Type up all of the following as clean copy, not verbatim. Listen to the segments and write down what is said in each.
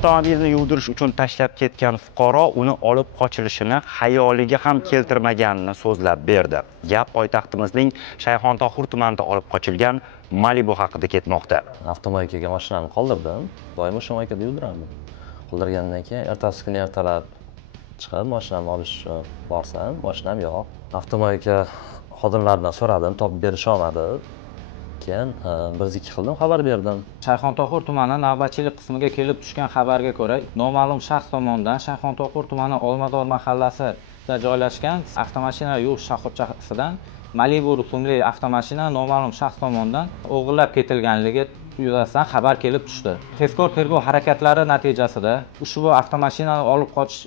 Avtomobilni yuvdirish uchun tashlab ketgan fuqaro uni olib qochilishini xayoliga ham keltirmaganini so'zlab berdi. Gap poytaxtimizning Shayxontohur tumanida olib qochilgan Malibu haqida ketmoqda. Avtomobilga mashinani qoldirdim. Doim o'sha moykada yurardim. Qoldirgandan keyin ertasi kuni ertalab chiqib mashinamni olish uchun borsam, mashinam yo'q. Avtomobilga xodimlardan so'radim, topib berisholmadi. Keyin 112 qildim, xabar berdim. Shayxontohur tumani navbatchilik qismiga kelib tushgan xabarga ko'ra, noma'lum shaxs tomonidan Shayxontohur tumani Olmador mahallasida joylashgan avtomashina yuvish shoxobchasidan Malibu rusumli avtomashina noma'lum shaxs tomonidan o'g'irlab ketilganligi yuzasidan xabar kelib tushdi. Tezkor tergov harakatlari natijasida ushbu avtomashinani olib qochish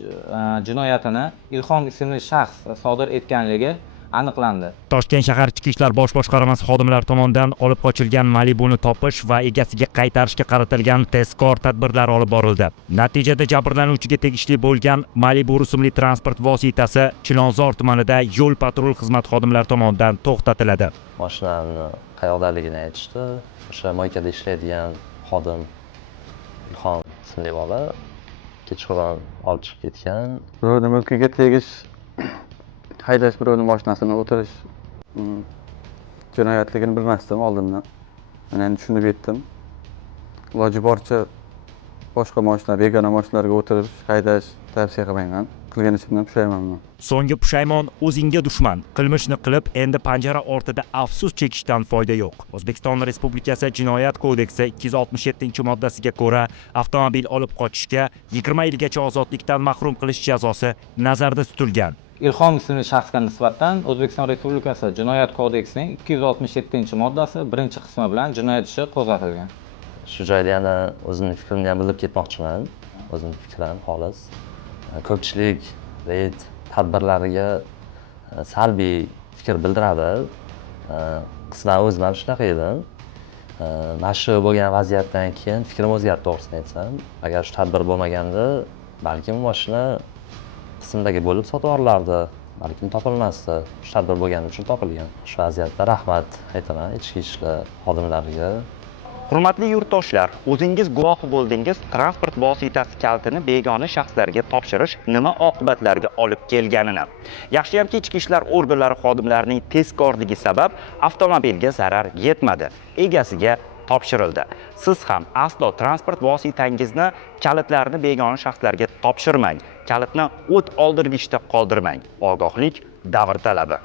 jinoyatini Ilhom ismli shaxs sodir etganligi aniqlandi. Toshkent shahar Ichki ishlar bosh boshqarmasi xodimlari tomonidan olib qochilgan Malibuni topish va egasiga qaytarishga qaratilgan tezkor tadbirlar olib borildi. Natijada jabrlanuvchiga tegishli bo'lgan Malibu rusumli transport vositasi Chilonzor tumanida yo'l patrul xizmat xodimlari tomonidan to'xtatiladi. Mashinamni qayoqdaligini aytishdi. O'sha moykada ishlaydigan xodim Ilhom ismli bola kechqurun olib chiqib ketgan. Birovni mulkiga tegish, haydash, birovning mashinasini o'tirish jinoyatligini bilmasdim oldindan. Mana endi tushunib yetdim. Iloji boricha boshqa mashina, begona mashinalarga o'tirish, haydash tavsiya qilmayman. Qilgan ishimdan pushaymonman. So'nggi pushaymon o'zingga dushman. Qilmishni qilib, endi panjara ortida afsus chekishdan foyda yo'q. O'zbekiston Respublikasi Jinoyat kodeksi 267-moddasiga ko'ra, avtomobil olib qochishga 20 yilgacha ozodlikdan mahrum qilish jazosi nazarda tutilgan. Ilhom ismli shaxsga nisbatan O'zbekiston Respublikasi Jinoyat kodeksining 267-moddasi 1-qismi bilan jinoyat ishi qo'zg'atilgan. Shu joyda yana o'zimning fikrimni ham bildirib ketmoqchiman. O'zimning fikrim xolis. Ko'pchilik reyd tadbirlariga salbiy fikr bildiradi. Qisman o'zim ham shunaqa edim. Mana shu bo'lgan vaziyatdan keyin fikrim o'zgardi, to'g'risini aytsam. Agar shu tadbir bo'lmaganda, balkim mashina qismdagi bo'lib sotib olinardi, balkim topilmasdi. Shu tadbir bo'lgani uchun topilgan. Shu vaziyatda rahmat aytaman ichki ishlar xodimlariga. Hurmatli yurtdoshlar, o'zingiz guvoh bo'ldingiz, transport vositasi kaltini begona shaxslarga topshirish nima oqibatlarga olib kelganini. Yaxshiyamki ichki ishlar organlari xodimlarining tezkorligi sabab avtomobilga zarar yetmadi, egasiga topshirildi. Siz ham aslo transport vositangizni kalitlarini begona shaxslarga topshirmang. Kalitni o't oldirgichda qoldirmang. Ogohlik davr talabi.